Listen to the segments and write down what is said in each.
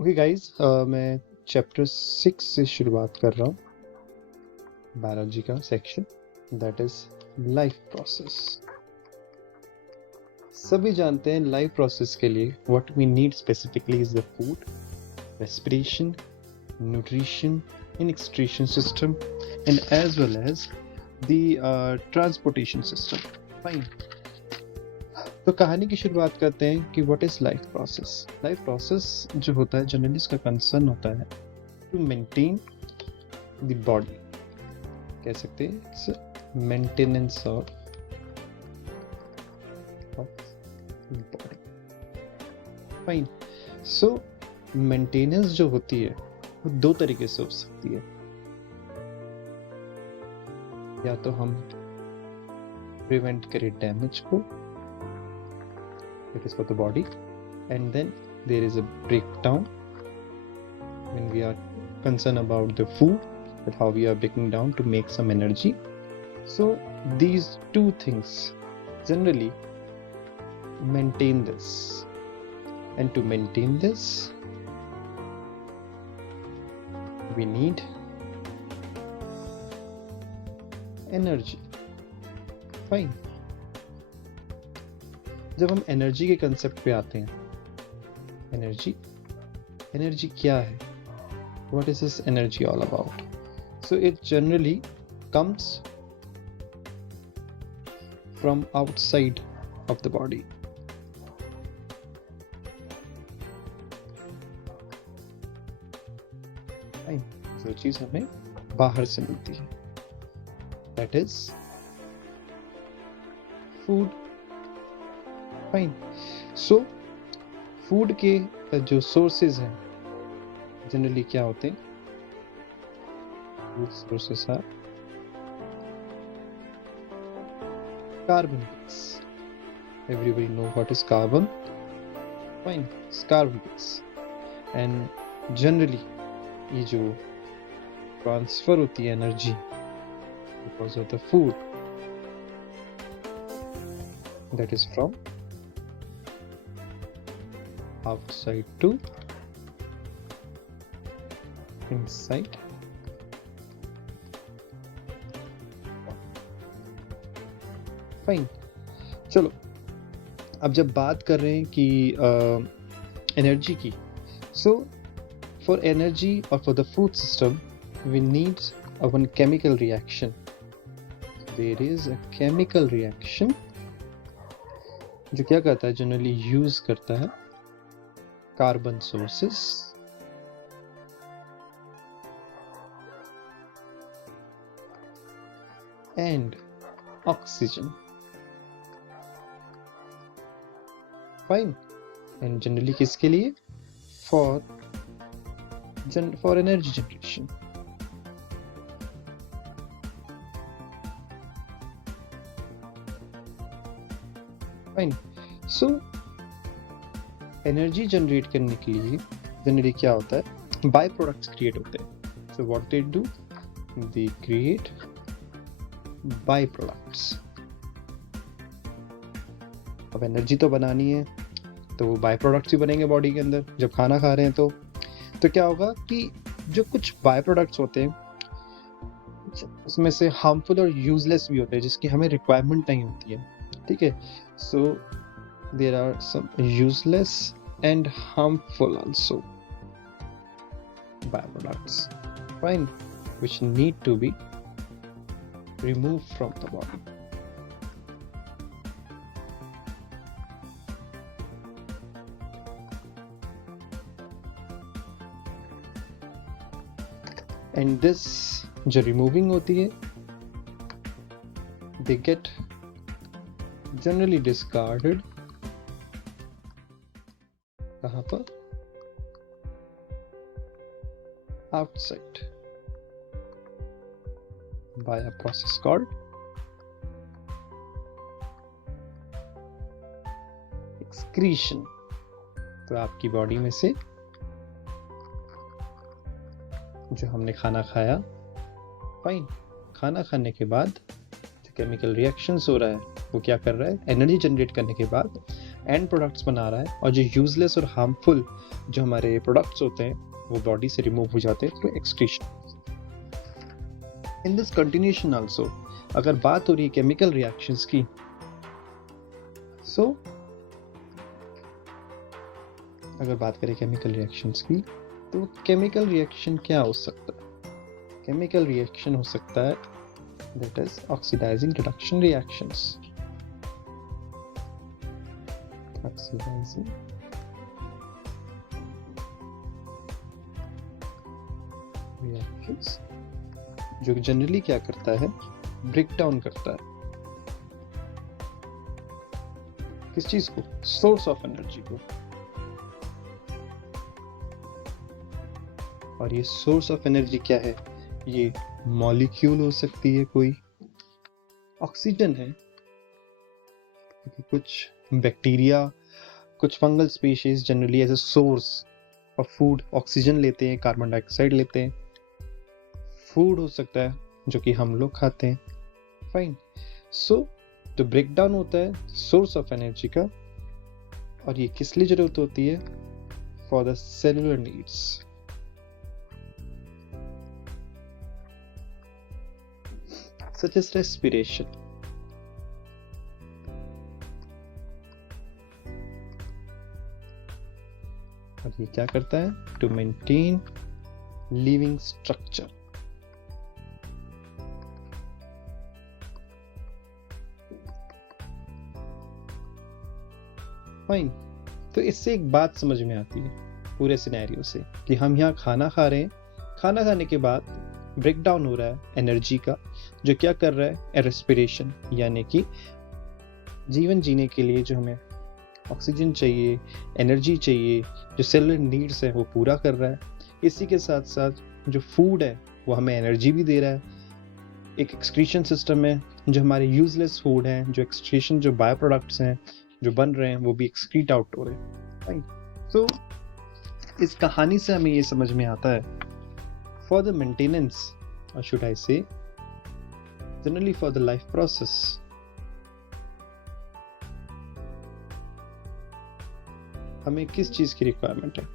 Okay guys, मैं chapter 6 से शुरुआत कर रहा हूँ बायोलॉजी का section, that is life process. सभी जानते हैं लाइफ प्रोसेस के लिए what we need specifically is the food, respiration, nutrition, and excretion system, and as well as the transportation system. Fine. तो कहानी की शुरुआत करते हैं कि what is life process. Life process जो होता है जनरली इसका कंसर्न होता है टू मेंटेन द बॉडी, कह सकते हैं it's maintenance of body. Fine. So maintenance जो होती है वो दो तरीके से हो सकती है। या तो हम प्रिवेंट करें डैमेज को, it is for the body, and then there is a breakdown when we are concerned about the food, that how we are breaking down to make some energy. So these two things generally maintain this, and to maintain this we need energy. Fine. जब हम energy के concept पे आते हैं, energy क्या है, what is this energy all about? So it generally comes from outside of the body. जो चीज हमें बाहर से मिलती है, that is food. Fine. So food के जो सोर्सेज हैं जनरली क्या होते हैं? Food sources are carbon base. Everybody know what is carbon. Fine, carbon base. And generally ये जो ट्रांसफर होती है energy because of the food, that is from outside to inside. Fine. चलो, अब जब बात कर रहे हैं कि एनर्जी की, सो फॉर एनर्जी और for the food system we need a one chemical reaction. There is a chemical reaction जो क्या करता है, जनरली यूज करता है carbon sources and oxygen. Fine. And generally किसके लिए? For energy generation. Fine. So energy generate करने के लिए जनरली क्या होता है, बाय प्रोडक्ट्स क्रिएट होते हैं। So what they do, they create by products. अब एनर्जी तो बनानी है तो वो बाय प्रोडक्ट्स ही बनेंगे बॉडी के अंदर। जब खाना खा रहे हैं तो क्या होगा कि जो कुछ बाय प्रोडक्ट्स होते हैं उसमें से हार्मफुल और यूजलेस भी होते हैं जिसकी हमें रिक्वायरमेंट नहीं होती है। ठीक है। सो there are some useless and harmful also byproducts, fine, which need to be removed from the body. And this जो removing होती है, they get generally discarded कहाँ पर? Outside by a process called excretion. तो आपकी बॉडी में से जो हमने खाना खाया, फाइन, खाना खाने के बाद जो केमिकल रिएक्शंस हो रहा है वो क्या कर रहा है, एनर्जी जनरेट करने के बाद एंड प्रोडक्ट्स बना रहा है, और जो यूजलेस और हार्मफुल जो हमारे प्रोडक्ट्स होते हैं वो बॉडी से रिमूव हो जाते हैं through excretion. In this continuation also अगर बात हो रही है केमिकल रिएक्शंस की, सो अगर बात करें केमिकल रिएक्शंस की, तो केमिकल रिएक्शन क्या हो सकता है? केमिकल रिएक्शन हो सकता है that is oxidizing reduction reactions. Oxidizing reactions जो जनरली क्या करता है, ब्रेक डाउन करता है किस चीज को? सोर्स ऑफ एनर्जी को। और ये सोर्स ऑफ एनर्जी क्या है? ये मॉलिक्यूल हो सकती है, कोई ऑक्सीजन है, क्योंकि कुछ बैक्टीरिया, कुछ fungal species generally as a source of food oxygen लेते हैं, कार्बन डाइऑक्साइड लेते हैं। फूड हो सकता है जो कि हम लोग खाते हैं। फाइन, सो तो ब्रेक डाउन होता है सोर्स ऑफ एनर्जी का, और ये किस लिए जरूरत होती है? For the cellular needs. such as respiration. और ये क्या करता है? To maintain living structure. Fine, तो इससे एक बात समझ में आती है पूरे सिनेरियो से कि हम यहाँ खाना खा रहे हैं, खाना खाने के बाद ब्रेक डाउन हो रहा है एनर्जी का, जो क्या कर रहा है? रेस्पिरेशन, यानी कि जीवन जीने के लिए जो हमें ऑक्सीजन चाहिए, एनर्जी चाहिए, जो सेलुलर नीड्स है वो पूरा कर रहा है। इसी के साथ साथ जो फूड है वो हमें एनर्जी भी दे रहा है। एक एक्सक्रीशन सिस्टम है, जो हमारे यूजलेस फूड है, जो एक्सक्रीशन, जो बायो प्रोडक्ट्स हैं जो बन रहे हैं वो भी एक्सक्रीट आउट हो रहे हैं। तो इस कहानी से हमें ये समझ में आता है, for the maintenance, or should I say generally for the life process, हमें किस चीज की रिक्वायरमेंट है?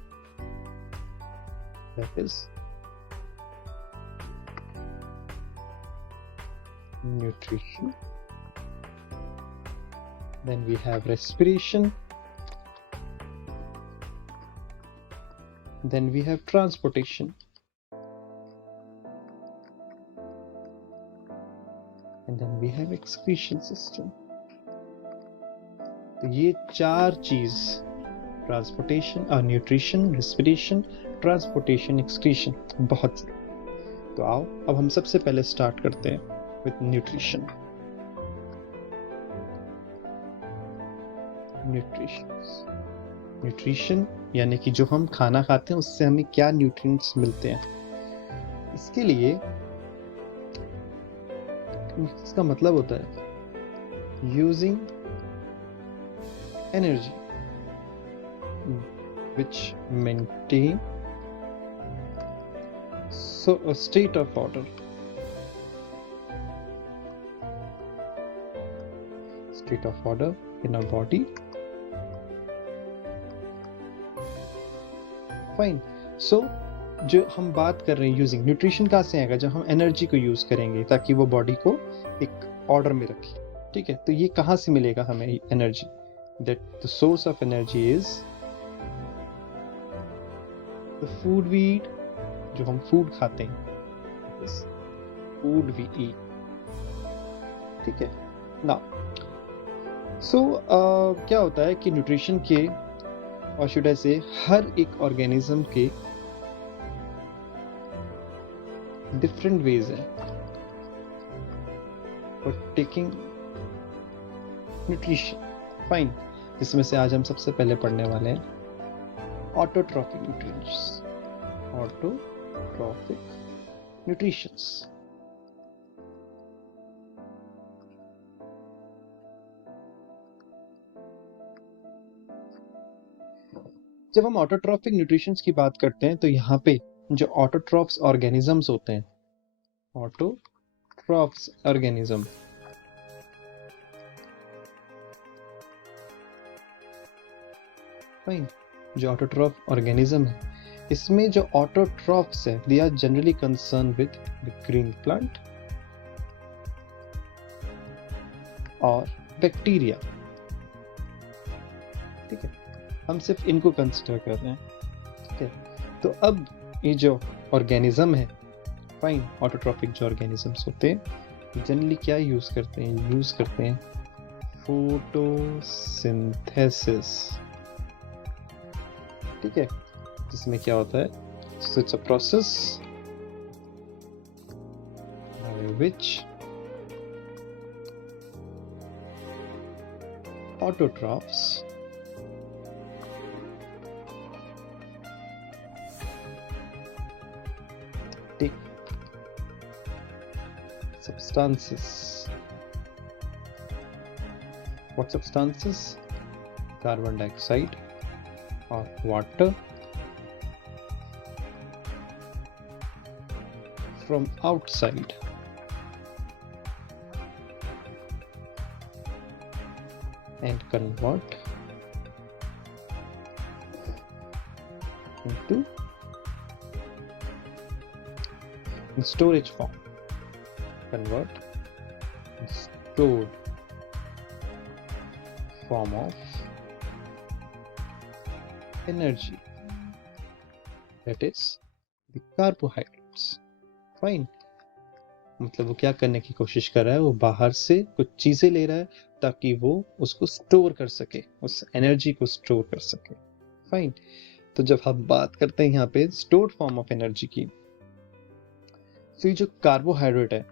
That is nutrition, then we have respiration, then we have transportation, and then we have excretion system. तो ये चार चीज, ट्रांसपोर्टेशन और न्यूट्रिशन, रेस्पिरेशन, ट्रांसपोर्टेशन, एक्सक्रीशन, बहुत से। तो आओ अब हम सबसे पहले स्टार्ट करते हैं विद न्यूट्रिशन। न्यूट्रिशन यानी कि जो हम खाना खाते हैं उससे हमें क्या न्यूट्रिएंट्स मिलते हैं। इसके लिए इसका मतलब होता है using energy which maintain a state of order, in our body. Fine. So जो हम बात कर रहे हैं यूजिंग न्यूट्रिशन कहाँ से आएगा? जब हम एनर्जी को यूज करेंगे ताकि वो बॉडी को एक ऑर्डर में रखे। ठीक है, तो ये कहाँ से मिलेगा हमें energy? That the source of energy is the food we eat, जो हम फूड खाते हैं, फूड वी ईट। ठीक है ना। सो क्या होता है कि न्यूट्रिशन के, और शुड आई से हर एक ऑर्गेनिज्म के डिफरेंट वेज है फॉर टेकिंग न्यूट्रिशन। फाइन, जिसमें से आज हम सबसे पहले पढ़ने वाले हैं ऑटोट्रॉफिक न्यूट्रिएंट्स। Autotrophic nutritions. जब हम ऑटोट्रॉफिक न्यूट्रिशंस की बात करते हैं तो यहाँ पे जो ऑटोट्रॉफ्स ऑर्गेनिजम्स होते हैं, ऑटोट्रॉफ्स ऑर्गेनिज्म, फाइन। जो ऑटोट्रॉफ ऑर्गेनिज्म है, इसमें जो ऑटोट्रॉफ्स है, they are generally concern with the green plant और बैक्टीरिया। ठीक है, हम सिर्फ इनको कंसिडर कर रहे हैं। ठीक है, तो अब ये जो ऑर्गेनिज्म है, फाइन, ऑटोट्रॉफिक जो ऑर्गेनिजम्स होते हैं, जनरली क्या यूज करते हैं? यूज करते हैं फोटोसिंथेसिस। ठीक है, जिसमें क्या होता है? So it's a process by which autotrophs take substances. What substances? Carbon dioxide or water from outside and convert into in storage form. Convert in stored form of energy, that is the carbohydrates. Fine, मतलब वो क्या करने की कोशिश कर रहा है? वो बाहर से कुछ चीजें ले रहा है ताकि वो उसको स्टोर कर सके, उस एनर्जी को स्टोर कर सके। फाइन, तो जब हम बात करते हैं यहाँ पे स्टोर्ड फॉर्म ऑफ एनर्जी की, तो ये जो कार्बोहाइड्रेट है,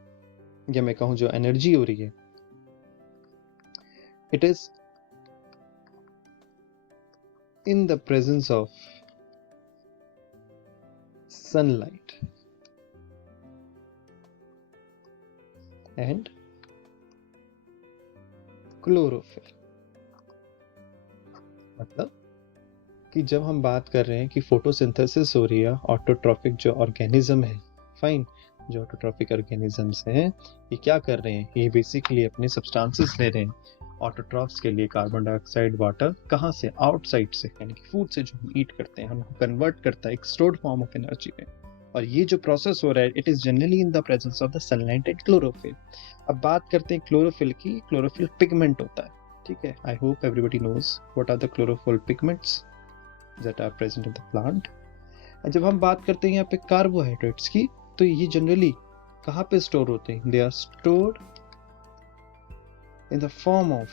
या मैं कहूँ जो एनर्जी हो रही है, it is in the presence of sunlight and chlorophyll. मतलब कि जब हम बात कर रहे हैं कि फोटोसिंथेसिस हो रही है, ऑटोट्रॉफिक जो ऑर्गेनिज्म है, फाइन, जो ऑटोट्रॉफिक ऑर्गेनिजम्स हैं, ये क्या कर रहे हैं? ये बेसिकली अपने सब्सटेंसेस ले रहे हैं ऑटोट्रॉफ्स के लिए। कार्बन डाइऑक्साइड, वाटर, कहाँ से? आउटसाइड से, यानी कि फूड से जो हम ईट करते हैं, हमको कन्वर्ट करता है एक स्टोर्ड फॉर्म ऑफ एनर्जी में। और ये जो प्रोसेस हो रहा है, it is generally in the presence of the sunlight and chlorophyll. अब बात करते हैं क्लोरोफिल की। क्लोरोफिल पिगमेंट होता है। ठीक है, I hope everybody knows what are the chlorophyll pigments that are present in the plant. जब हम बात करते हैं यहाँ पे कार्बोहाइड्रेट्स की, तो ये जनरली कहाँ पे स्टोर होते हैं? They are stored in the form of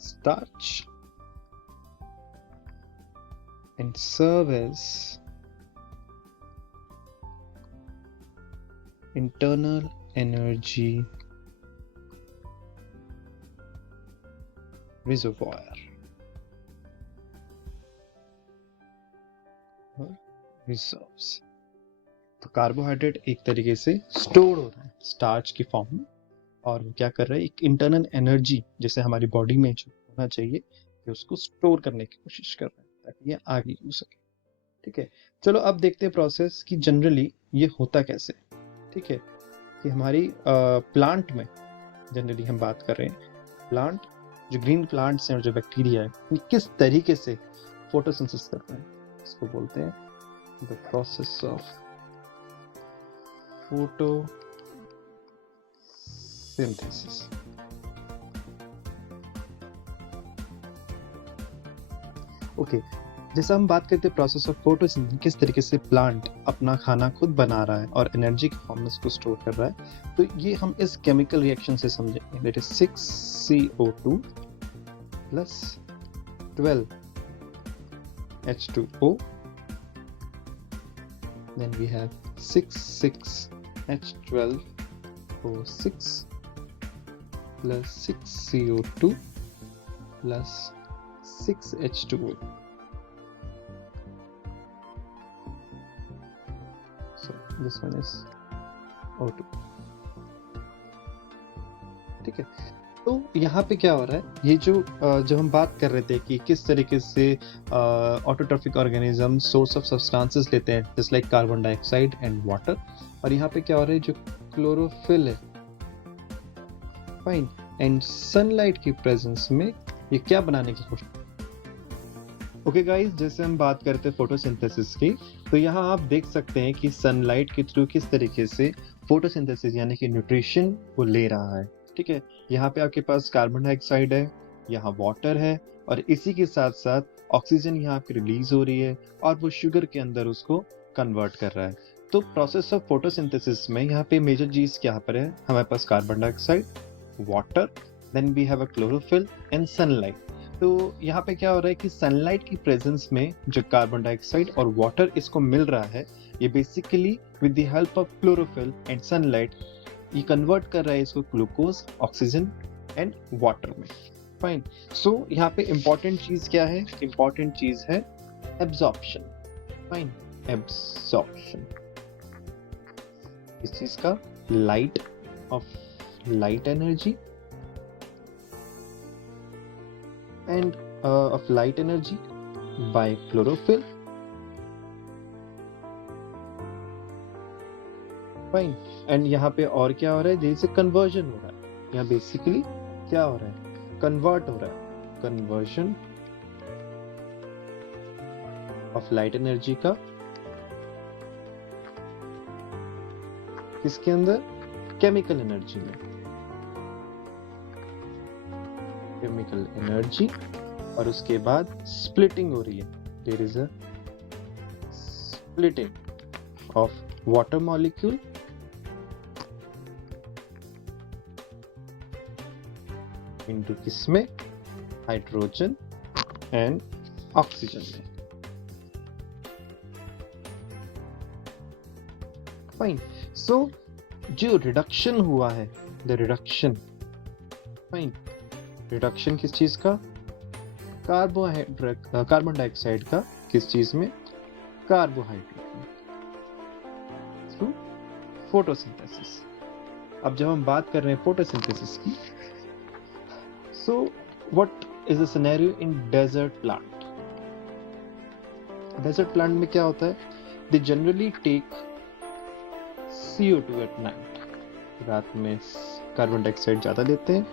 starch and serve as internal energy reservoir or reserves। तो कार्बोहाइड्रेट एक तरीके से स्टोर हो रहा है स्टार्च की फॉर्म में, और वो क्या कर रहा है? एक इंटरनल एनर्जी, जैसे हमारी बॉडी में जो होना चाहिए, कि उसको स्टोर करने की कोशिश कर रहा है ताकि ये आगे यूज सके। ठीक है, चलो अब देखते हैं प्रोसेस कि जनरली ये होता कैसे। ठीक है, कि हमारी प्लांट में जनरली हम बात कर रहे हैं, प्लांट जो ग्रीन प्लांट्स हैं और जो बैक्टीरिया है, ये किस तरीके से फोटोसिंथेसिस करते हैं। इसको बोलते हैं the process of photosynthesis. Okay, जैसे हम बात करते हैं प्रोसेस ऑफ फोटोसिंथेसिस, किस तरीके से प्लांट अपना खाना खुद बना रहा है और एनर्जी के फॉर्म में इसको स्टोर कर रहा है, तो ये हम इस केमिकल रिएक्शन से समझेंगे। That is 6CO2 plus 12H2O, then we have 6,6H12O6 plus 6CO2 plus 6H2O. So this one is O2. ठीक है, तो यहाँ पे क्या हो रहा है? ये जो हम बात कर रहे थे कि किस तरीके से autotrophic organism source of substances लेते हैं, just like carbon dioxide and water, और यहाँ पे क्या हो रहा है? जो क्लोरोफिल है, फाइन, एंड सनलाइट की प्रेजेंस में ये क्या बनाने की कोशिश। ओके गाइस, जैसे हम बात करते हैं फोटोसिंथेसिस की, तो यहाँ आप देख सकते हैं कि सनलाइट के थ्रू किस तरीके से फोटोसिंथेसिस यानी कि न्यूट्रिशन वो ले रहा है। ठीक है, यहाँ पे आपके पास कार्बन डाइऑक्साइड है, यहाँ वाटर है, और इसी के साथ साथ ऑक्सीजन यहाँ पे रिलीज हो रही है और वो शुगर के अंदर उसको कन्वर्ट कर रहा है। तो प्रोसेस ऑफ फोटोसिंथेसिस में यहाँ पे मेजर चीज क्या पर है, हमारे पास carbon dioxide, water, then we have a chlorophyll and sunlight. तो यहाँ पे क्या हो रहा है कि सनलाइट की प्रेजेंस में जो कार्बन डाइऑक्साइड और वाटर इसको मिल रहा है, ये basically with the help of chlorophyll and sunlight ये कन्वर्ट कर रहा है इसको ग्लूकोज, ऑक्सीजन एंड वाटर में। फाइन। सो यहाँ पे इंपॉर्टेंट चीज क्या है, इंपॉर्टेंट चीज है एब्जॉर्प्शन। फाइन, एब्जॉर्प्शन इस चीज का, light energy and of light energy by chlorophyll. Fine. And यहाँ पे और क्या हो रहा है, जैसे कन्वर्जन हो रहा है, यहाँ बेसिकली क्या हो रहा है, कन्वर्ट हो रहा है, कन्वर्जन ऑफ लाइट एनर्जी का किसके अंदर, केमिकल एनर्जी में, केमिकल एनर्जी, और उसके बाद स्प्लिटिंग हो रही है, there is a splitting of water molecule into किसमें, हाइड्रोजन एंड ऑक्सीजन में। फाइन। सो जो रिडक्शन हुआ है, द रिडक्शन, फाइन, रिडक्शन किस चीज का, कार्बन डाइऑक्साइड का, किस चीज में, कार्बोहाइड्रेट में, थ्रू फोटोसिंथेसिस। अब जब हम बात कर रहे हैं फोटोसिंथेसिस की, so what is the scenario in desert plant. Desert plant में क्या होता है, they generally take CO2 at night, रात में कार्बन डाइऑक्साइड ज्यादा लेते हैं,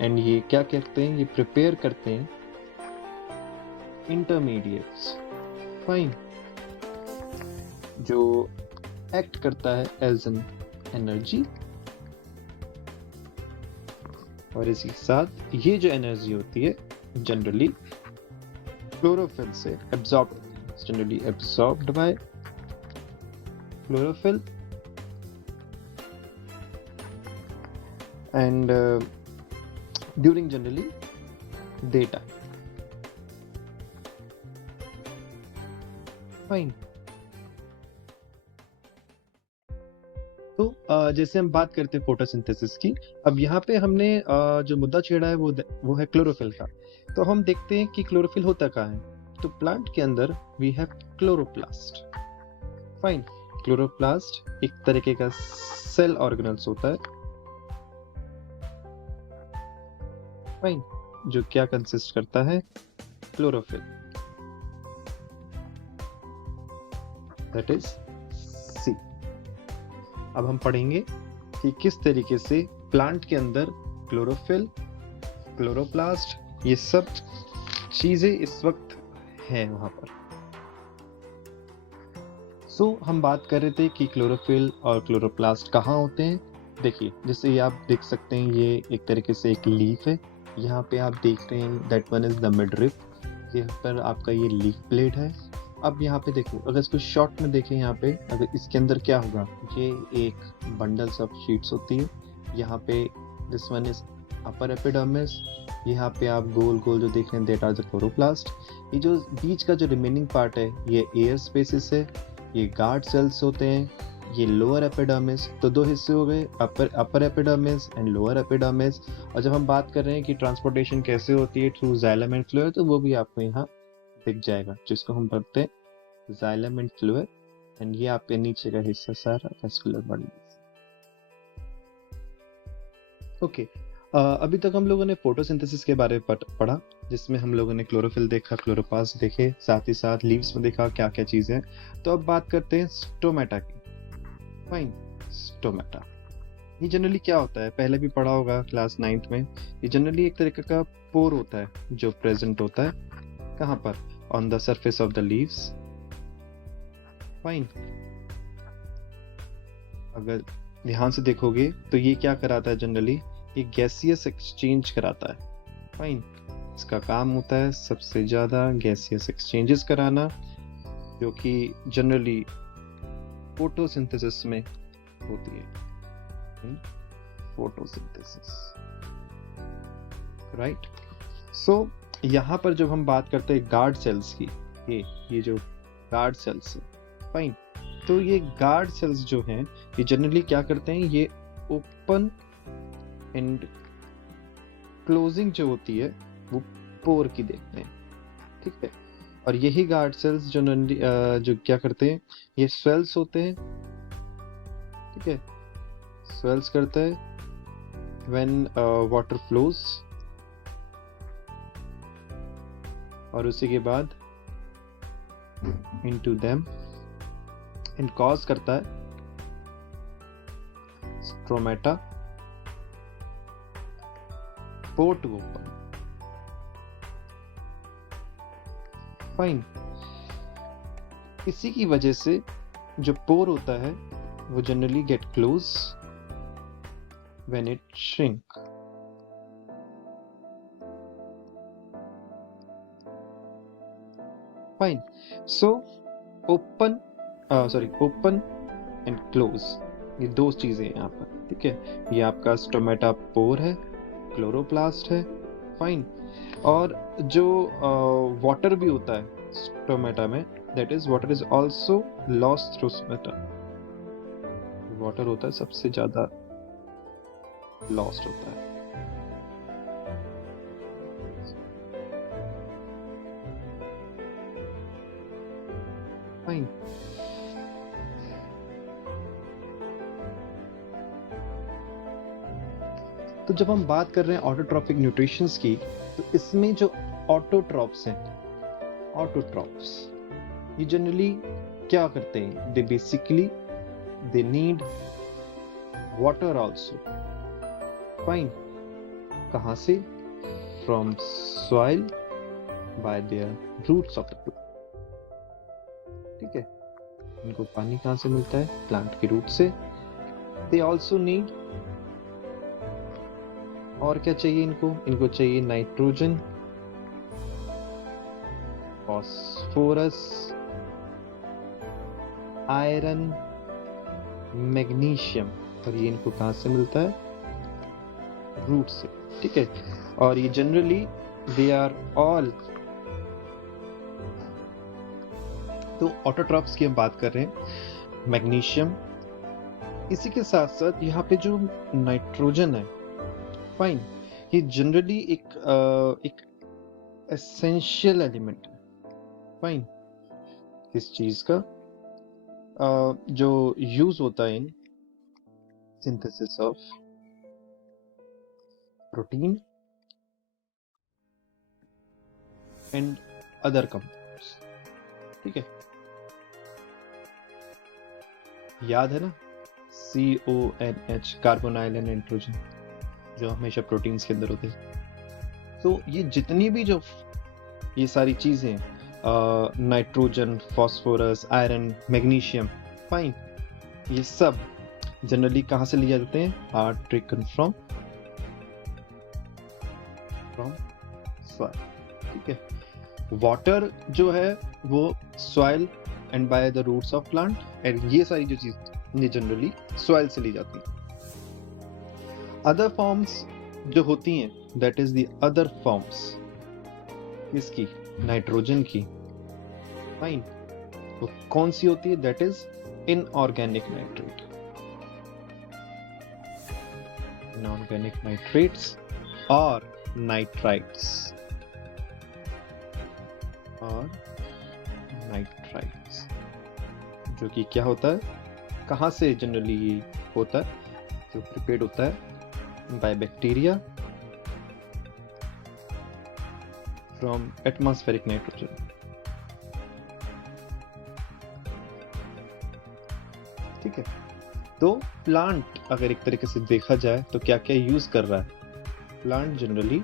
एंड ये क्या कहते हैं, ये प्रिपेयर करते हैं इंटरमीडिएट्स। फाइन, जो एक्ट करता है एज एन एनर्जी, और इसी के साथ ये जो एनर्जी होती है जनरली क्लोरोफिल से absorb, generally absorbed bye chlorophyll and during generally daytime. Fine. तो जैसे हम बात करते हैं फोटोसिंथेसिस की, अब यहाँ पे हमने जो मुद्दा छेड़ा है वो है क्लोरोफिल का। तो हम देखते हैं कि क्लोरोफिल होता कहाँ है, तो प्लांट के अंदर we have chloroplast. Fine, chloroplast एक तरीके का सेल ऑर्गेनल्स होता है, फाइन, जो क्या कंसिस्ट करता है, क्लोरोफिल, दैट इज सी। अब हम पढ़ेंगे कि किस तरीके से प्लांट के अंदर क्लोरोफिल, क्लोरोप्लास्ट, ये सब चीजें इस वक्त हैं वहां पर। सो हम बात कर रहे थे कि क्लोरोफिल और क्लोरोप्लास्ट कहाँ होते हैं। देखिए, जैसे ये आप देख सकते हैं, ये एक तरीके से एक लीफ है, यहाँ पे आप देख रहे हैं that one is the midrib, यहाँ पर आपका ये लीफ ब्लेड है। अब यहाँ पे देखो, अगर इसको शॉर्ट में देखें, यहाँ पे अगर इसके अंदर क्या होगा, ये एक बंडल्स ऑफ शीट्स होती है, यहाँ पे this one is upper epidermis, यहाँ पे आप गोल गोल जो देख रहे हैं दैट आर द क्लोरोप्लास्ट। ये जो बीच का जो रिमेनिंग पार्ट है, ये एयर स्पेसिस है, ये गार्ड सेल्स होते हैं, ये लोअर एपिडर्मिस। तो दो हिस्से हो गए, upper epidermis and lower epidermis. और जब हम बात कर रहे हैं कि ट्रांसपोर्टेशन कैसे होती है थ्रू जाइलम एंड फ्लोएम, तो वो भी आपको यहाँ दिख जाएगा, जिसको हम पढ़ते हैं जाइलम एंड फ्लोएम, एंड ये आपके नीचे का हिस्सा सारा वेस्कुलर बंडल्स। ओके, अभी तक हम लोगों ने फोटोसिंथेसिस के बारे में पढ़ा, जिसमें हम लोगों ने क्लोरोफिल देखा, क्लोरोप्लास्ट देखे, साथ ही साथ लीव्स में देखा क्या क्या चीजें हैं। तो अब बात करते हैं स्टोमेटा की। फाइन, स्टोमेटा ये जनरली क्या होता है, पहले भी पढ़ा होगा क्लास 9th में, ये जनरली एक तरीके का पोर होता है जो प्रेजेंट होता है कहाँ पर, on the surface of the leaves. Fine, अगर ध्यान से देखोगे तो ये क्या कराता है जनरली, ये गैसियस एक्सचेंज कराता है। फाइन, इसका काम होता है सबसे ज्यादा गैसियस एक्सचेंजेस कराना, जो कि जनरली फोटोसिंथेसिस में होती है। Photosynthesis, right. सो यहाँ पर जब हम बात करते हैं गार्ड सेल्स की, ये जो गार्ड सेल्स है, फाइन, तो ये गार्ड सेल्स जो हैं ये जनरली क्या करते हैं, ये ओपन एंड क्लोजिंग जो होती है वो पोर की देखते हैं, ठीक है। और यही गार्ड सेल्स जनरली जो क्या करते हैं, ये स्वेल्स होते हैं, ठीक है, स्वेल्स करता है when water flows, और उसी के बाद into them and cause करता है stomata pore to open। Fine, इसी की वजह से जो पोर होता है वो generally get close when it shrink। Fine, so open and close, ये दो चीजें हैं यहाँ पर, ठीक है। ये आपका स्टोमेटा पोर है, क्लोरोप्लास्ट है, फाइन। और जो वाटर भी होता है स्टोमेटा में, that is water is also lost through stomata. Water होता है सबसे ज्यादा लॉस्ट होता है। फाइन, तो जब हम बात कर रहे हैं ऑटोट्रॉपिक न्यूट्रिशंस की, तो इसमें जो ऑटोट्रॉप्स हैं, ऑटोट्रॉप्स ये जनरली क्या करते हैं, they basically they need water also. Fine, कहां से, from soil by their roots of the plant, ठीक है। इनको पानी कहां से मिलता है, प्लांट के रूट से। दे आल्सो नीड, और क्या चाहिए इनको चाहिए नाइट्रोजन, फॉस्फोरस, आयरन, मैग्नीशियम, और ये इनको कहां से मिलता है, रूट से, ठीक है। और ये जनरली दे आर ऑल, तो ऑटोट्रॉप्स की हम बात कर रहे हैं, मैग्नीशियम। इसी के साथ साथ यहाँ पे जो नाइट्रोजन है, फाइन, ये जनरली एक एसेंशियल एलिमेंट है, फाइन। इस चीज का जो यूज होता है in synthesis of protein and other compounds, ठीक है। याद है ना, CONH, कार्बोनाइल एंड नाइट्रोजन, जो हमेशा प्रोटीन्स के अंदर होते हैं। तो ये जितनी भी जो ये सारी चीजें, nitrogen, phosphorus, iron, magnesium, fine, ये सब जनरली कहां से लिए जाते हैं, आर टेकन फ्रॉम सॉइल, ठीक है। वाटर जो है वो soil and by the roots of plant, and ये सारी जो चीज जनरली सॉइल से ली जाती है। अदर फॉर्म्स जो होती हैं, that is the other forms, इसकी नाइट्रोजन की, फाइन, वो कौन सी होती है, that is inorganic nitrate, inorganic nitrates और नाइट्राइट्स, और नाइट्राइट्स, जो कि क्या होता है, कहां से जनरली ये होता है, जो प्रिपेयर्ड होता है by bacteria from atmospheric nitrogen, ठीक है। तो प्लांट अगर एक तरीके से देखा जाए तो क्या क्या यूज कर रहा है, प्लांट जनरली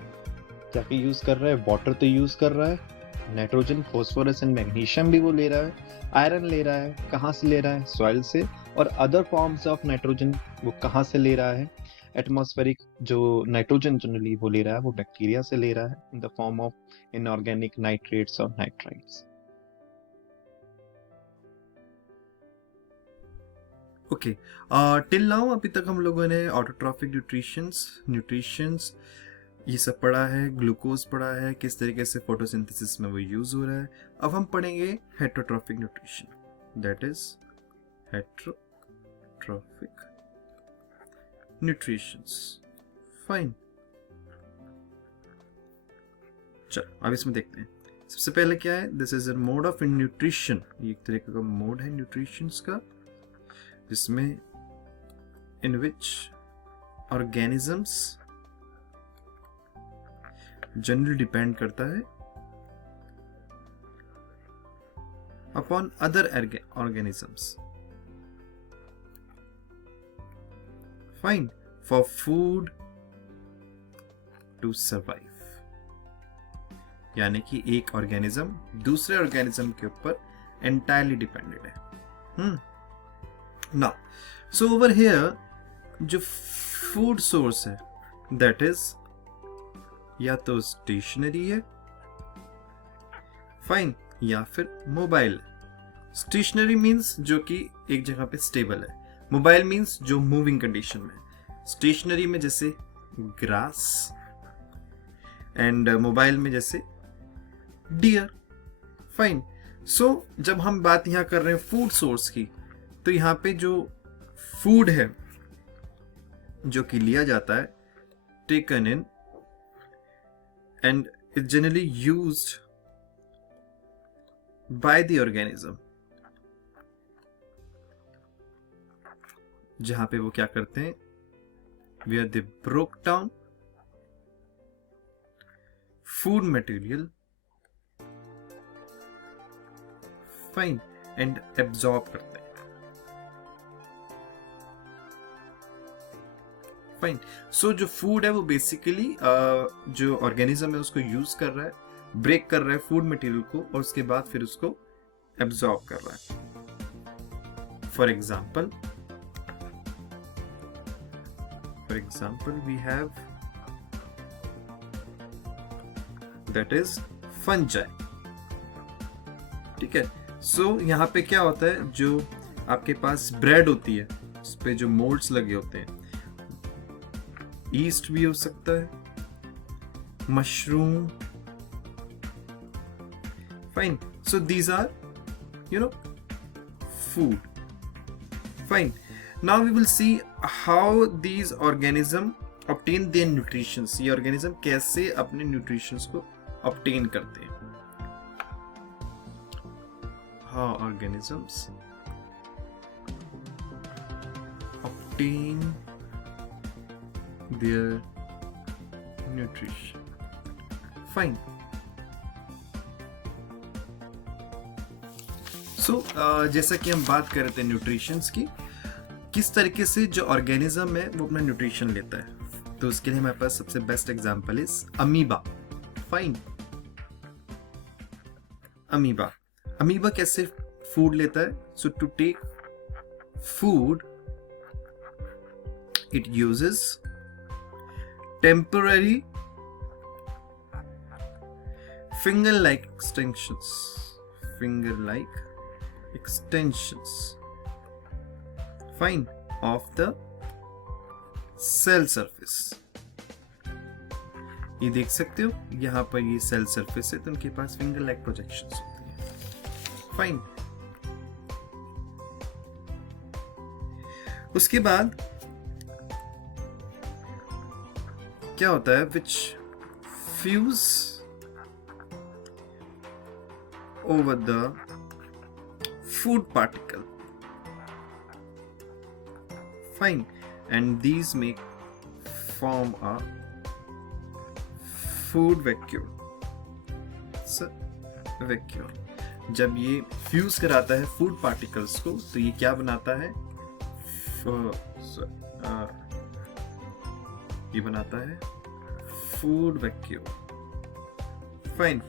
क्या क्या यूज कर रहा है, वाटर तो यूज कर रहा है, नाइट्रोजन फॉस्फोरस एंड मैग्नीशियम भी वो ले रहा है, आयरन ले रहा है, कहाँ से ले रहा है, सॉइल से, और अदर फॉर्म्स ऑफ नाइट्रोजन वो कहाँ से ले रहा है, एटमॉस्फेरिक जो नाइट्रोजन जनरली वो ले रहा है वो बैक्टीरिया से ले रहा है इन the form of inorganic nitrates और नाइट्राइट्स। ओके, टिल नाउ अभी तक हम लोगों ने ऑटोट्रॉफिक न्यूट्रिशंस ये सब पढ़ा है, ग्लूकोज पढ़ा है, किस तरीके से फोटोसिंथेसिस में वो यूज हो रहा है। अब हम पढ़ेंगे heterotrophic nutrition, that is heterotrophic nutritions. Fine, चलो अब इसमें देखते हैं। सबसे पहले क्या है, this is a mode of nutrition, ये एक तरीके का मोड है न्यूट्रिशंस का, जिसमें in which organisms generally depend करता है upon other organisms, fine, for food to survive. यानी कि एक ऑर्गेनिज्म दूसरे ऑर्गेनिज्म के ऊपर एंटायरली डिपेंडेड है। नाउ सो ओवर हियर जो फूड सोर्स है दैट इज या तो स्टेशनरी है, फाइन, या फिर मोबाइल। स्टेशनरी मींस जो कि एक जगह पे स्टेबल है, मोबाइल मींस जो मूविंग कंडीशन में। स्टेशनरी में जैसे ग्रास एंड मोबाइल में जैसे डियर, फाइन। सो जब हम बात यहां कर रहे हैं फूड सोर्स की, तो यहां पे जो फूड है जो कि लिया जाता है, taken in and is generally used by the organism, जहां पे वो क्या करते हैं, where they broke down food material, fine, and absorb करते हैं, फाइन। सो जो फूड है वो बेसिकली जो ऑर्गेनिज्म है उसको यूज कर रहा है, ब्रेक कर रहा है फूड मटेरियल को, और उसके बाद फिर उसको एब्जॉर्ब कर रहा है। For example we have that is fungi, ठीक है। सो यहाँ पे क्या होता है, जो आपके पास ब्रेड होती है उस पे जो मोल्ड्स लगे होते हैं, ईस्ट भी हो सकता है, mushroom, fine. So these are food, fine. Now we will see how these organism obtain their nutritions, ये organism कैसे अपने nutritions को obtain करते हैं, how organisms obtain their nutrition, fine. So जैसा कि हम बात कर रहे थे न्यूट्रिशंस की, किस तरीके से जो ऑर्गेनिज्म है वो अपना न्यूट्रिशन लेता है, तो उसके लिए हमारे पास सबसे best example is amoeba, fine. Amoeba कैसे फूड लेता है, so to take food it uses temporary finger-like extensions, fine, of the cell surface. ये देख सकते हो यहाँ पर ये सेल सरफेस है, तो उनके पास फिंगर लाइक प्रोजेक्शंस होती हैं, फाइन। उसके बाद क्या होता है, विच fuse over the food particle, fine, and these make form a food vacuole. So vacuole जब ये फ्यूज कराता है फूड पार्टिकल्स को, तो ये क्या बनाता है, ये बनाता है food vacuole. Fine.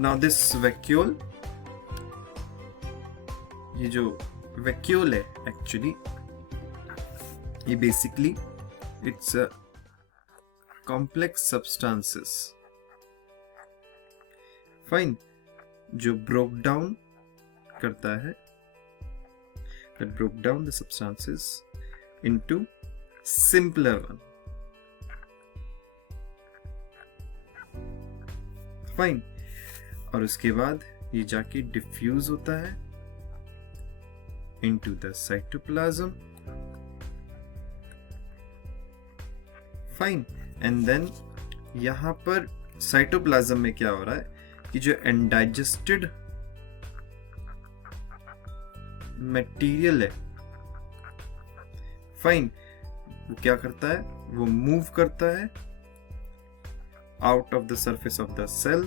Now this vacuole, ये जो वैक्यूल है एक्चुअली, ये basically it's complex substances. Fine. जो ब्रोक डाउन करता है, that broke down the substances into simpler one. Fine. और उसके बाद ये जाके डिफ्यूज होता है into the cytoplasm. Fine. And then यहां पर साइटोप्लाज्म में क्या हो रहा है कि जो अनडाइजेस्टेड मटेरियल है, फाइन, वो क्या करता है, वो मूव करता है out of the surface of the cell,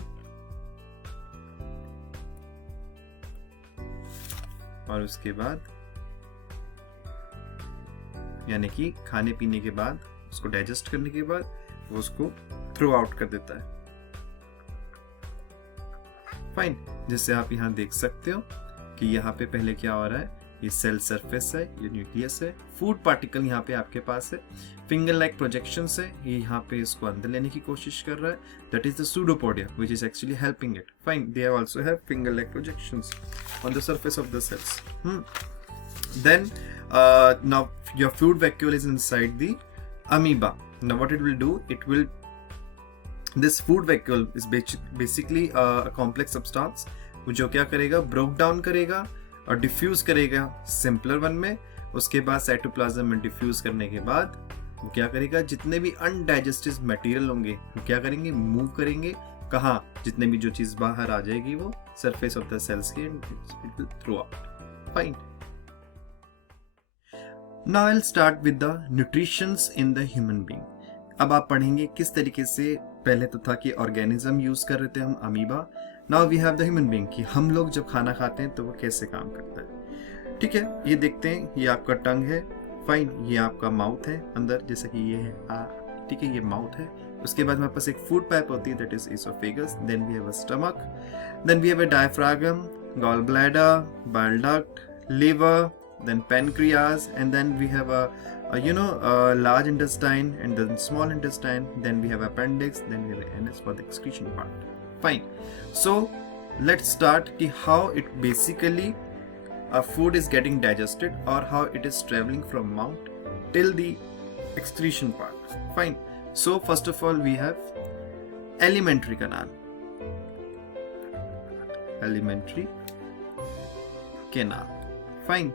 और उसके बाद यानी कि खाने पीने के बाद, उसको डाइजेस्ट करने के बाद वो उसको थ्रो आउट कर देता है. फाइन. जिससे आप यहां देख सकते हो कि यहाँ पे पहले क्या हो रहा है, ये सेल सरफेस है, ये न्यूक्लियस है, फूड पार्टिकल यहाँ पे आपके पास है, फिंगर लाइक प्रोजेक्शंस है, ये यहाँ पे इसको अंदर लेने की कोशिश कर रहा है. That is the pseudopodia which is actually helping it. Fine. They also have finger like projections on the surface of the cells. Then now your food vacuole is inside the amoeba. Now what it will do, this food vacuole is basically a complex substance जो क्या करेगा, broke down करेगा और diffuse करेगा simpler one में. उसके बाद cytoplasm में डिफ्यूज करने के बाद वो क्या करेगा, जितने भी अनडाइजेस्टेड मटेरियल होंगे वो क्या करेंगे, मूव करेंगे. कहाँ, जितने भी जो चीज बाहर आ जाएगी वो सरफेस ऑफ द सेल्स के it will throw out. Fine. Now I'll start with the nutritions in the human being. अब आप पढ़ेंगे किस तरीके से, पहले तो था कि ऑर्गेनिज्म यूज कर रहे थे हम, amoeba. Now we have the human being, कि हम लोग जब खाना खाते हैं तो वो कैसे काम करता है. ठीक है, ये देखते हैं. ये आपका टंग है. फाइन. ये आपका माउथ है अंदर, जैसे कि ये है. ठीक है, ये माउथ है. उसके बाद हमारे पास एक फूड पाइप होती है, that is oesophagus. Then we have a stomach. Then we have a diaphragm, gall bladder, bile duct, liver, then pancreas, and then we have a large intestine, and then small intestine, then we have appendix, then we have anus for the excretion part. Fine. So let's start ki how it basically food is getting digested, or how it is traveling from mouth till the excretion part. Fine. So first of all we have alimentary canal. Alimentary canal. Fine.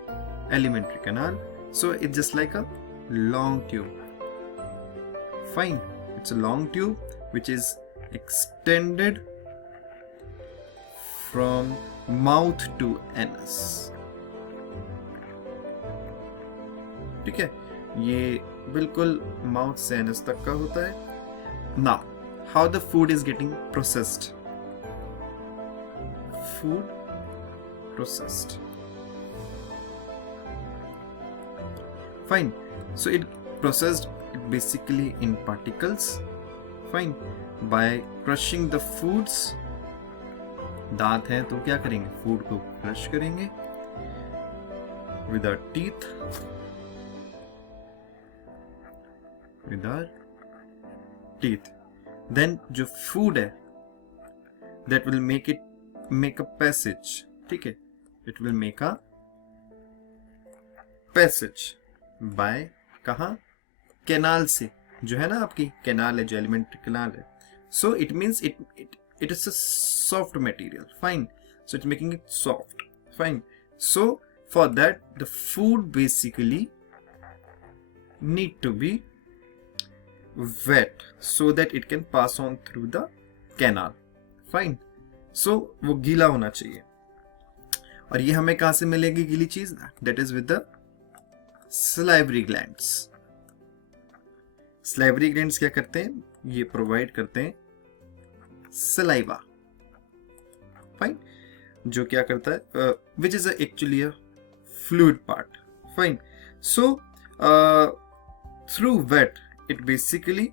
Alimentary canal. So it's just like a long tube. Fine. It's a long tube which is extended from mouth to anus. ठीक है, ये बिल्कुल mouth से anus तक का होता है. Now, how the food is getting processed? Food processed. Fine. So it processed basically in particles. Fine. By crushing the foods. दांत हैं तो क्या करेंगे, फूड को क्रश करेंगे with our teeth. With our teeth. Then जो food है, that will make a passage. ठीक है, it will make a passage. By कहाँ, कैनाल से, जो है ना आपकी कैनाल है, जो एलिमेंट्री कैनाल है. So it means it is a soft material. Fine. So it making it soft. Fine. So for that the food basically need to be wet so that it can pass on through the canal. Fine. So वो गीला होना चाहिए. और ये हमें कहाँ से मिलेगी गीली चीज, that is with the salivary glands. salivary glands क्या करते हैं, ये प्रोवाइड करते हैं saliva. Fine. जो क्या करता है, which is actually a fluid part. Fine. So through wet, it basically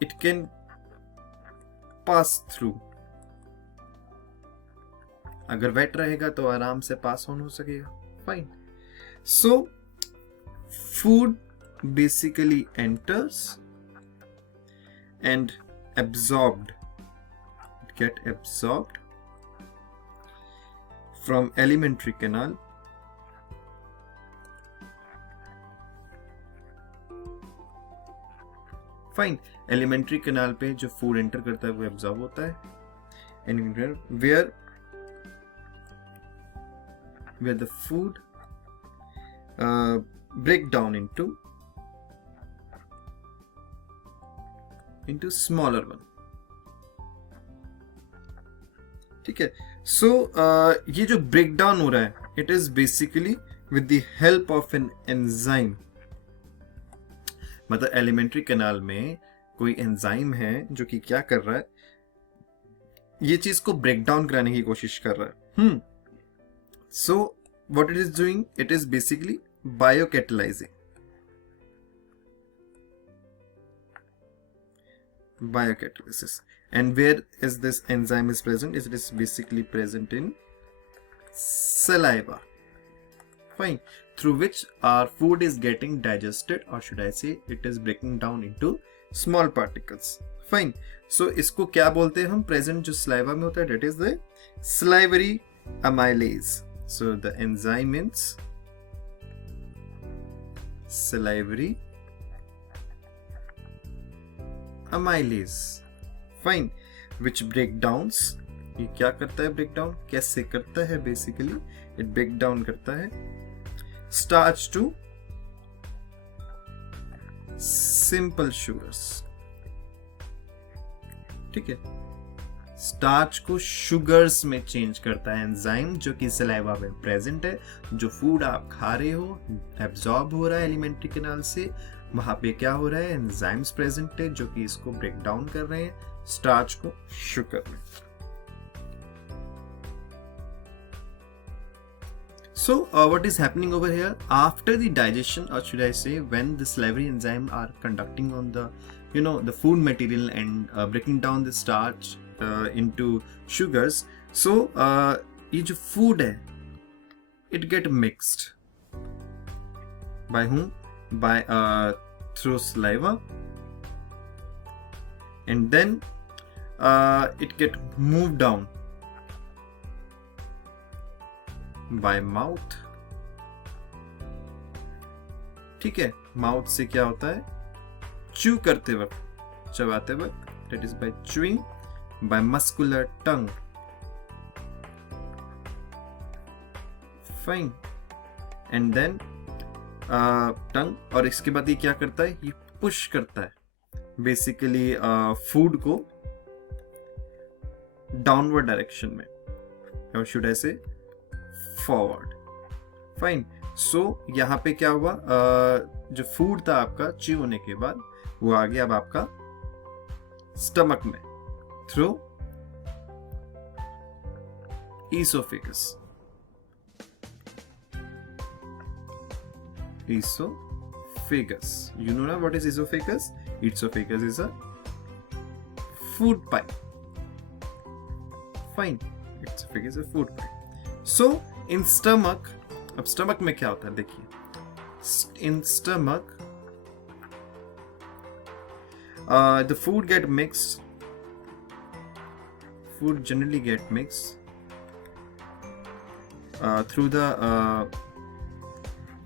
it can pass through. अगर वेट रहेगा तो आराम से पास ऑन हो सकेगा. Fine. So food basically enters and absorbed, it get absorbed from alimentary canal fine. Alimentary canal पे जो food enter करता है वो एब्जॉर्ब होता है and where the food break down into smaller one. ठीक है. सो ये जो ब्रेक डाउन हो रहा है, it is basically with the help of an enzyme. मतलब एलिमेंट्री कैनाल में कोई एंजाइम है जो कि क्या कर रहा है, ये चीज को ब्रेक डाउन कराने की कोशिश कर रहा है. So what it is doing, it is basically biocatalysing. Biocatalysis. And where is this enzyme is present? It is basically present in saliva. Fine. Through which our food is getting digested, or should I say it is breaking down into small particles. Fine. So इसको क्या बोलते हैं हम? Present जो saliva में होता है, that is the salivary amylase. So the enzyme is salivary amylase. Fine. Which breakdowns, ये क्या करता है? breakdown कैसे करता है? basically it break down करता है starch to simple sugars. ठीक है. स्टार्च को शुगर्स में चेंज करता है एंजाइम जो कि सलाइवा में प्रेजेंट है. जो फूड आप खा रहे हो एब्जॉर्ब हो रहा है एलिमेंट्री कैनाल से, वहां पे क्या हो रहा है? एंजाइम्स प्रेजेंट है जो कि इसको ब्रेक डाउन कर रहे हैं स्टार्च को शुगर में. So what is happening over here after the digestion, or should I say when the salivary enzyme are conducting on the the food material and breaking down the starch into sugars. So ये जो food है it get mixed by whom? By through saliva, and then it get moved down by mouth. ठीक है. Mouth से क्या होता है? Chew करते वक्त, चबाते वक्त, that is by chewing, by muscular tongue. Fine. And then टंग. और इसके बाद ये क्या करता है? ये पुश करता है बेसिकली फूड को डाउनवर्ड डायरेक्शन में, और शुड आई से फॉरवर्ड. फाइन. सो यहाँ पे क्या हुआ? जो फूड था आपका च्यू होने के बाद वो आ गया अब आपका स्टमक में through oesophagus. Esophagus. You know now what is esophagus? Esophagus is a food pipe. Fine. Esophagus is a food pipe. So in stomach, अब stomach में क्या होता है? देखिए. In stomach, the food get mixed. Food generally get mixed through the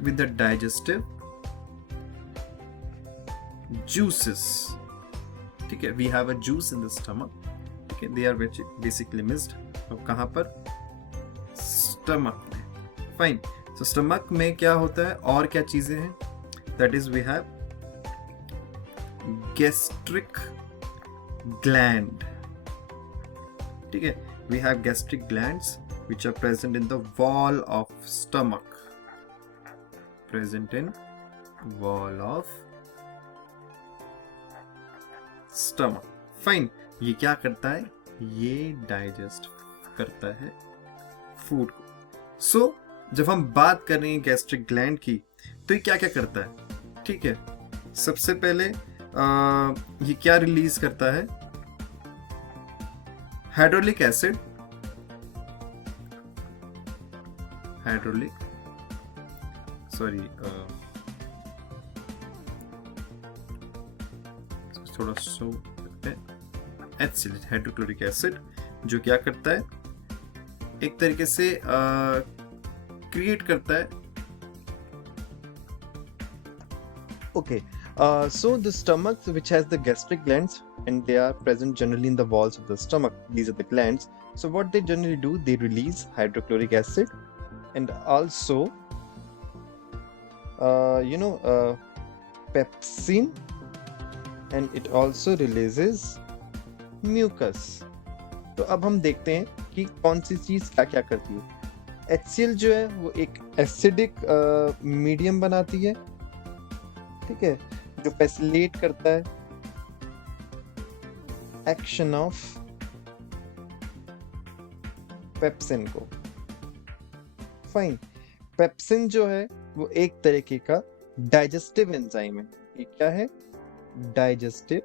with the digestive juices. ठीक है. We have a juice in the stomach. ठीक है. They are basically mixed. अब कहाँ पर? Stomach में. Fine. So stomach में क्या होता है? और क्या चीजें हैं? That is we have gastric gland. ठीक है. We have gastric glands which are present in the wall of stomach. Present in wall of stomach. Fine. ये क्या करता है? ये डाइजेस्ट करता है फूड को. सो जब हम बात कर रहे हैं गैस्ट्रिक ग्लैंड की, तो ये क्या क्या करता है? ठीक है, सबसे पहले ये क्या रिलीज करता है? हाइड्रोलिक एसिड, सॉरी थोड़ा सो HCl, हाइड्रोक्लोरिक एसिड, जो क्या करता है, एक तरीके से क्रिएट करता है। Okay, so the stomach, which has the gastric glands, and they are present generally in the walls of the stomach. These are the glands. So what they generally do, they release hydrochloric acid, and also, pepsin, and it also releases mucus. तो अब हम देखते हैं कि कौन सी चीज क्या क्या करती है। HCl जो है वो एक एसिडिक मीडियम बनाती है, ठीक है, जो फैसिलिटेट करता है एक्शन ऑफ पेप्सिन को। फाइन, पेप्सिन जो है वो एक तरीके का डाइजेस्टिव एंजाइम है। ये क्या है? Digestive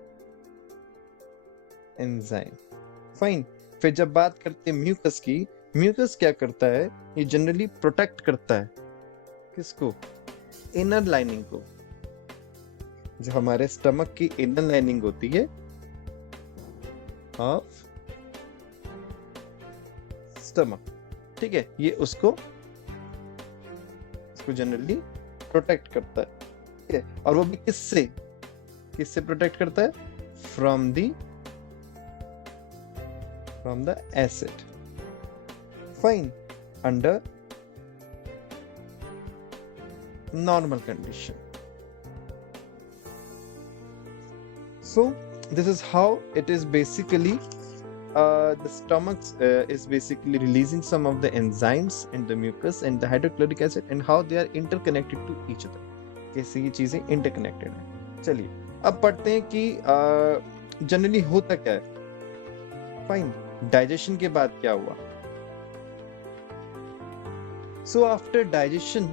enzyme. फाइन, फिर जब बात करते हैं म्यूकस की, म्यूकस क्या करता है? ये जनरली प्रोटेक्ट करता है किसको? इनर लाइनिंग को। जो हमारे स्टमक की इनर लाइनिंग होती है ऑफ स्टमक, ठीक है, ये उसको जनरली प्रोटेक्ट करता है, ठीक है। और वो भी किससे प्रोटेक्ट करता है? From the acid. Fine, under normal condition. So this is how it is basically the stomach is basically releasing some of the enzymes and the mucus and the hydrochloric acid, and how they are interconnected to each other. कैसे ये चीजें interconnected हैं। चलिए अब पढ़ते हैं कि generally होता क्या है। फाइन, डाइजेशन के बाद क्या हुआ? So after digestion,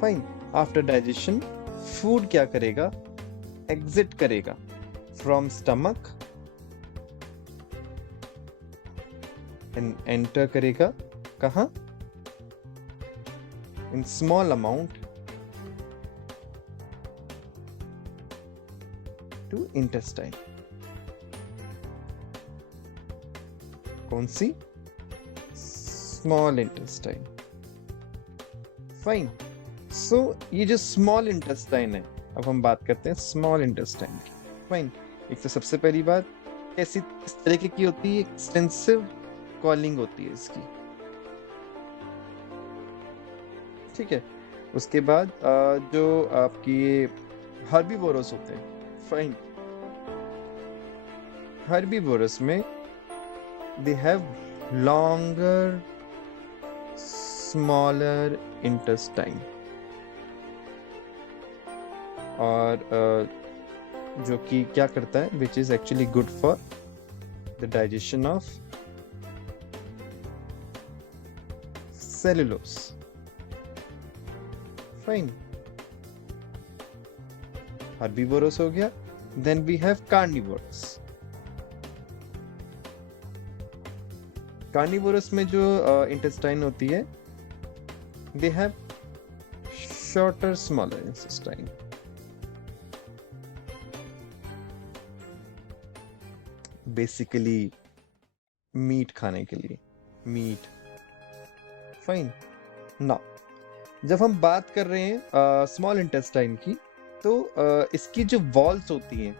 fine, after digestion food क्या करेगा? एग्जिट करेगा फ्रॉम स्टमक एंड एंटर करेगा कहां? In small amount to intestine. कौन सी? Small intestine. फाइन, सो ये जो स्मॉल इंटेस्टाइन है, अब हम बात करते हैं स्मॉल इंटेस्टाइन की। फाइन, एक तो सबसे पहली बात कैसी इस तरीके की होती है? एक्सटेंसिव कॉलिंग होती है इसकी, ठीक है। उसके बाद जो आपकी हर्बीवोरस होते हैं, फाइन, हर्बीवोरस में they have longer smaller intestine, और जो कि क्या करता है, which is actually good for the digestion of cellulose. Fine, herbivorous हो गया। Then we have carnivorous. Carnivorous में जो इंटेस्टाइन होती है, they have shorter smaller intestine. Basically meat खाने के लिए, मीट। फाइन, नाउ जब हम बात कर रहे हैं स्मॉल इंटेस्टाइन की, तो इसकी जो वॉल्स होती हैं,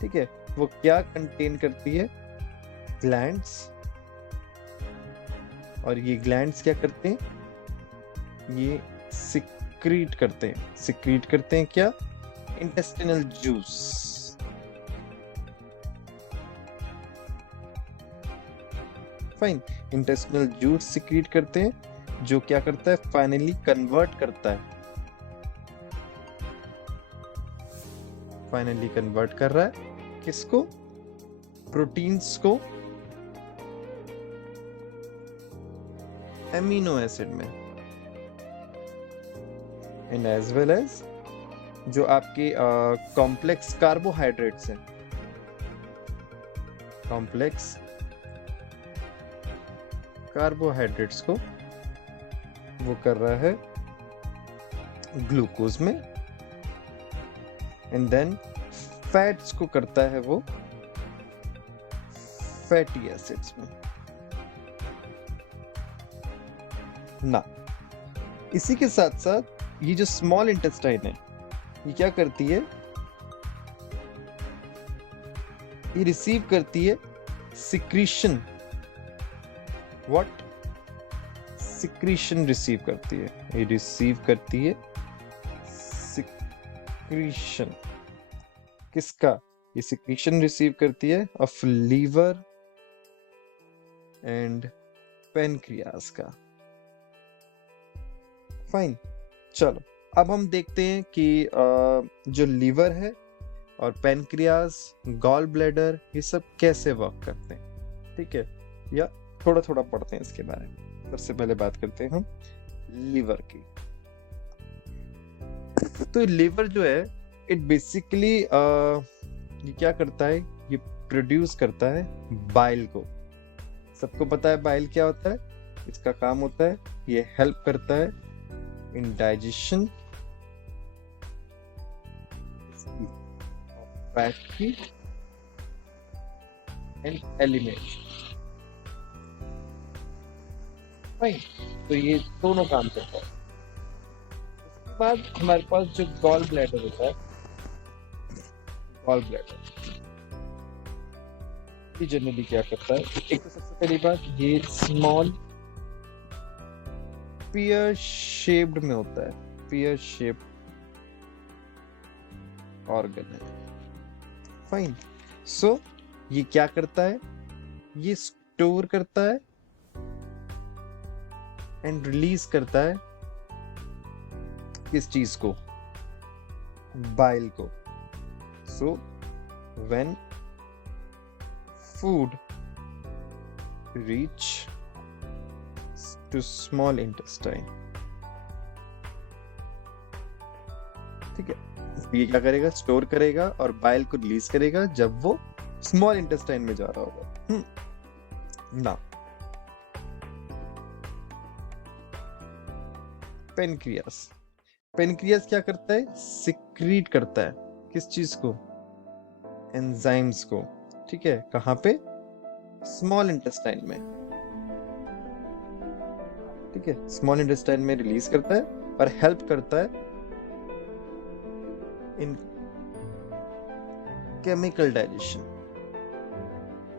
ठीक है, वो क्या कंटेन करती है? ग्लैंड्स। और ये ग्लैंड्स क्या करते हैं? ये सिक्रीट करते हैं क्या? Intestinal juice. Fine, intestinal juice secrete करते हैं, जो क्या करता है? फाइनली कन्वर्ट करता है, फाइनली कन्वर्ट कर रहा है किसको? प्रोटीन्स को एमिनो एसिड में, एंड एज वेल एज जो आपके कॉम्प्लेक्स कार्बोहाइड्रेट्स हैं, कॉम्प्लेक्स कार्बोहाइड्रेट्स को वो कर रहा है ग्लूकोज में, एंड देन फैट्स को करता है वो फैटी एसिड्स में ना। इसी के साथ साथ ये जो स्मॉल इंटेस्टाइन है, ये क्या करती है, ये रिसीव करती है सिक्रीशन। व्हाट? सिक्रीशन रिसीव करती है, ये रिसीव करती है सिक्रीशन। किसका? ये सिक्रीशन रिसीव करती है ऑफ लीवर एंड पेनक्रियास का। फाइन, चलो अब हम देखते हैं कि जो लीवर है और पेनक्रियास, गॉल ब्लैडर, ये सब कैसे वर्क करते हैं, ठीक है, या थोड़ा थोड़ा पढ़ते हैं इसके बारे में। सबसे पहले बात करते हैं हम लीवर की। तो लीवर जो है, इट बेसिकली ये क्या करता है, ये प्रोड्यूस करता है बाइल को। सबको पता है बाइल क्या होता है, इसका काम होता है, ये हेल्प करता है इन डाइजेशन फैट की एंड एलिमेंट। तो ये दोनों काम करता है। उसके बाद हमारे पास जो गॉल ब्लैडर होता है, गॉल ब्लैडर ये जनरली क्या करता है, एक तो सबसे पहली बात, ये स्मॉल पियर शेप्ड में होता है, पियर शेप्ड ऑर्गन है। फाइन, सो ये क्या करता है, ये स्टोर करता है एंड रिलीज करता है किस चीज को, बाइल को। So when food reach to small intestine, ठीक है, ये क्या करेगा, स्टोर करेगा और बाइल को रिलीज करेगा जब वो स्मॉल इंटेस्टाइन में जा रहा होगा। ना पेनक्रियास, पेनक्रियास क्या करता है, सिक्रीट करता है किस चीज को, एंजाइम्स को, ठीक है, कहां पे, स्मॉल इंटेस्टाइन में, ठीक है, स्मॉल इंटेस्टाइन में रिलीज करता है और हेल्प करता है इन केमिकल डाइजेशन,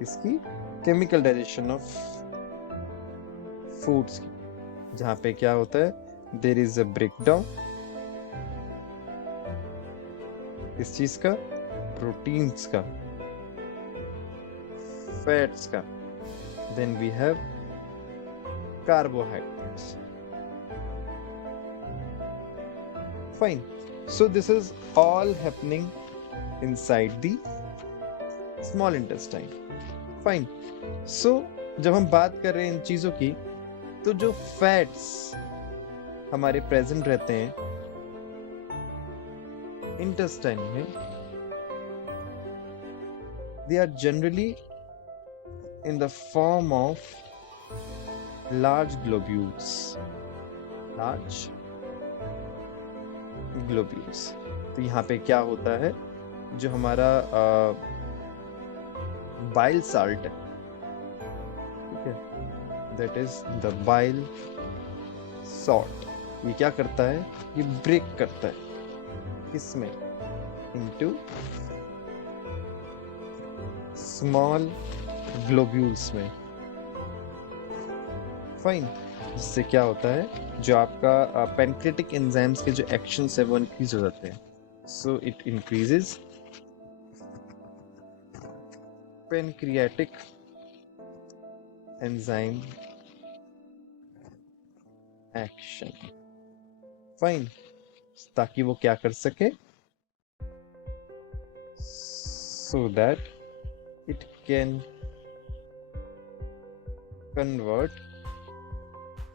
इसकी केमिकल डाइजेशन ऑफ फूड्स की, जहां पे क्या होता है, देयर इज अ ब्रेकडाउन इस चीज का, प्रोटीन्स का, फैट्स का, then we have carbohydrates. Fine. So this is all happening inside the small intestine. Fine. So जब हम बात कर रहे हैं इन चीजों की, तो जो फैट्स हमारे प्रेजेंट रहते हैं इंटेस्टाइन में, they are generally in the form of large globules, large globules। तो यहाँ पे क्या होता है, जो हमारा बाइल साल्ट है, ठीक है, that is the bile salt, ये क्या करता है, ये ब्रेक करता है किसमें, इनटू स्मॉल ग्लोब्यूल्स में। फाइन, जिससे क्या होता है, जो आपका पेनक्रियाटिक एंजाइम्स के जो एक्शंस है वो इंक्रीज हो जाते हैं। So it increases pancreatic enzyme action. Fine, ताकि वो क्या कर सके, so that it can convert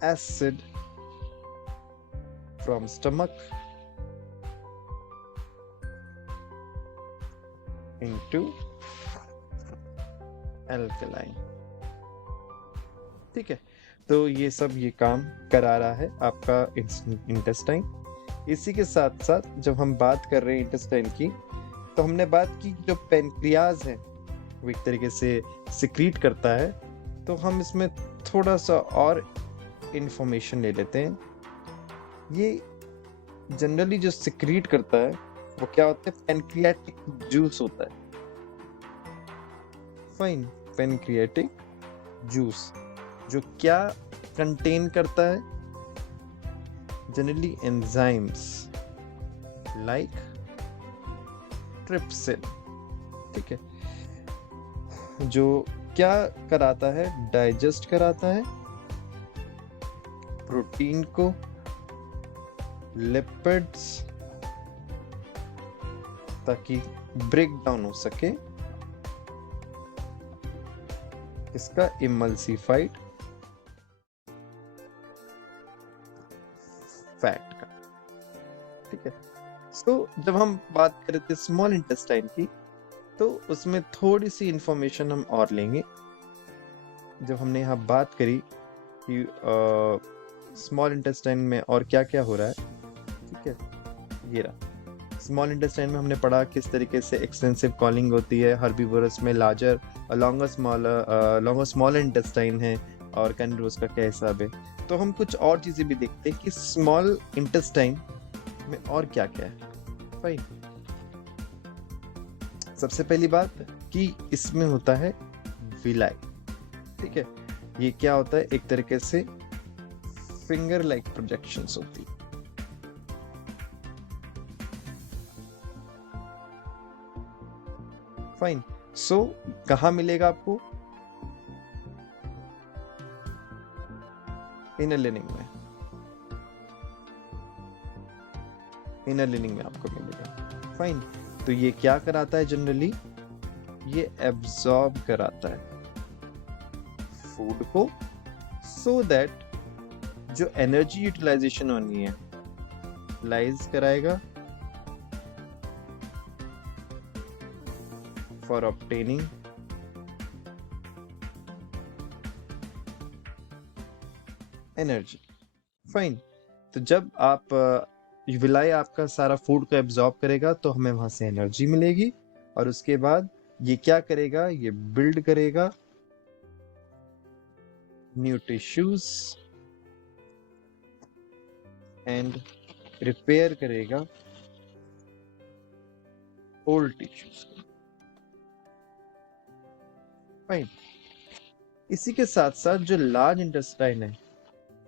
acid from stomach into alkaline. ठीक है, तो ये सब ये काम करा रहा है आपका इंटेस्टाइन. इसी के साथ साथ जब हम बात कर रहे हैं इंटेस्टाइन की, तो हमने बात की जो पेनक्रियाज है वो एक तरीके से सिक्रीट करता है. तो हम इसमें थोड़ा सा और इंफॉर्मेशन ले लेते हैं. ये जनरली जो सिक्रीट करता है वो क्या होता है? पेनक्रियाटिक जूस होता है. फाइन, पेनक्रियाटिक जूस जो क्या कंटेन करता है? Generally enzymes like trypsin. ठीक है, जो क्या कराता है? डाइजेस्ट कराता है प्रोटीन को, लिपिड्स, ताकि ब्रेक डाउन हो सके इसका इमल्सिफाइड फैट का. ठीक है, सो जब हम बात कर रहे थे स्मॉल इंटेस्टाइन की, तो उसमें थोड़ी सी इंफॉर्मेशन हम और लेंगे. जब हमने यहाँ बात करी कि स्मॉल इंटेस्टाइन में और क्या क्या हो रहा है. ठीक है, ये रहा स्मॉल इंटेस्टाइन में हमने पढ़ा किस तरीके से एक्सटेंसिव कॉलिंग होती है. हर्बीवोरस में लार्जर लॉन्गर स्मॉल इंटेस्टाइन है और कैनिडोरस का क्या हिसाब है. तो हम कुछ और चीजें भी देखते हैं कि स्मॉल इंटेस्टाइन में और क्या क्या है. भाई, सबसे पहली बात कि इसमें होता है विलाई. ठीक है, ये क्या होता है? एक तरीके से फिंगर लाइक प्रोजेक्शंस होती है. फाइन, सो कहां मिलेगा आपको? इनर लिनिंग में. इनर लिनिंग में आपको मिलेगा. फाइन, तो ये क्या कराता है? जनरली ये एब्जॉर्ब कराता है फूड को, सो दैट जो एनर्जी यूटिलाइजेशन होनी है लाइज कराएगा फॉर ऑब्टेनिंग एनर्जी. फाइन, तो जब आप विलाई आपका सारा फूड को एब्जॉर्ब करेगा तो हमें वहां से एनर्जी मिलेगी. और उसके बाद ये क्या करेगा? ये बिल्ड करेगा न्यू टिश्यूज एंड रिपेयर करेगा ओल्ड टिश्यूज. फाइन, इसी के साथ साथ जो लार्ज इंटेस्टाइन है.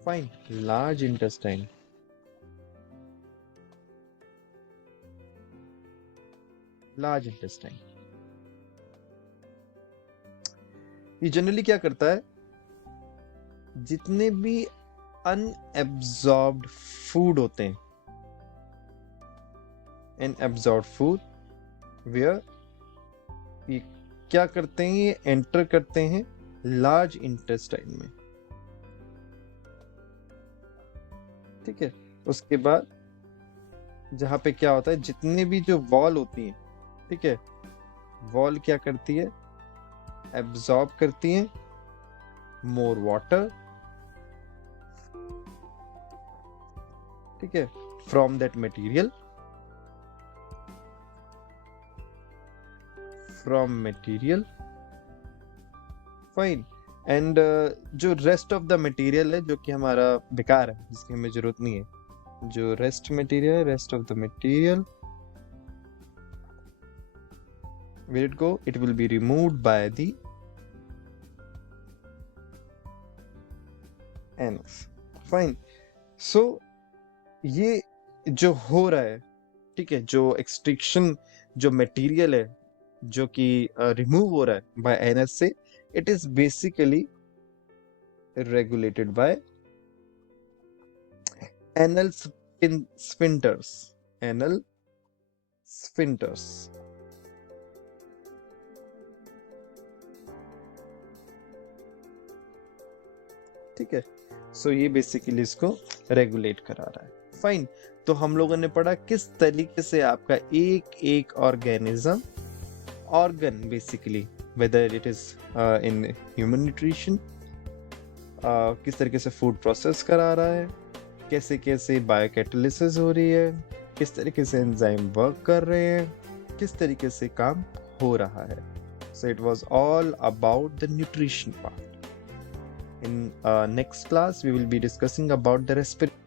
फाइन, लार्ज इंटेस्टाइन ये जनरली क्या करता है? जितने भी अनएब्जॉर्ब्ड फूड होते हैं, अनएब्जॉर्ब्ड फूड वेयर ये क्या करते हैं? ये एंटर करते हैं लार्ज इंटेस्टाइन में. ठीक है, उसके बाद जहां पे क्या होता है? जितने भी जो वॉल होती है, ठीक है, वॉल क्या करती है? एब्जॉर्ब करती है मोर वाटर. ठीक है, from that material, fine. And जो रेस्ट ऑफ द मटेरियल है जो कि हमारा बेकार है, जिसकी हमें जरूरत नहीं है, जो rest of the material will it go? It will be removed by the anus. Fine. So ये जो हो रहा है, ठीक है, जो एक्सट्रैक्शन जो मटेरियल है जो कि रिमूव हो रहा है बाय एनस से, it is basically regulated by anal sphincters. ठीक है, सो ये बेसिकली इसको रेगुलेट करा रहा है. फाइन. तो हम लोगों ने पढ़ा किस तरीके से आपका एक एक organism, organ basically, whether it is in human nutrition, किस तरीके से फूड प्रोसेस करा रहा है, कैसे कैसे बायोकैटालिसिस हो रही है, किस तरीके से एंजाइम वर्क कर रहे हैं, किस तरीके से काम हो रहा है. So it was all about the nutrition part. In next class, we will be discussing about the respiration.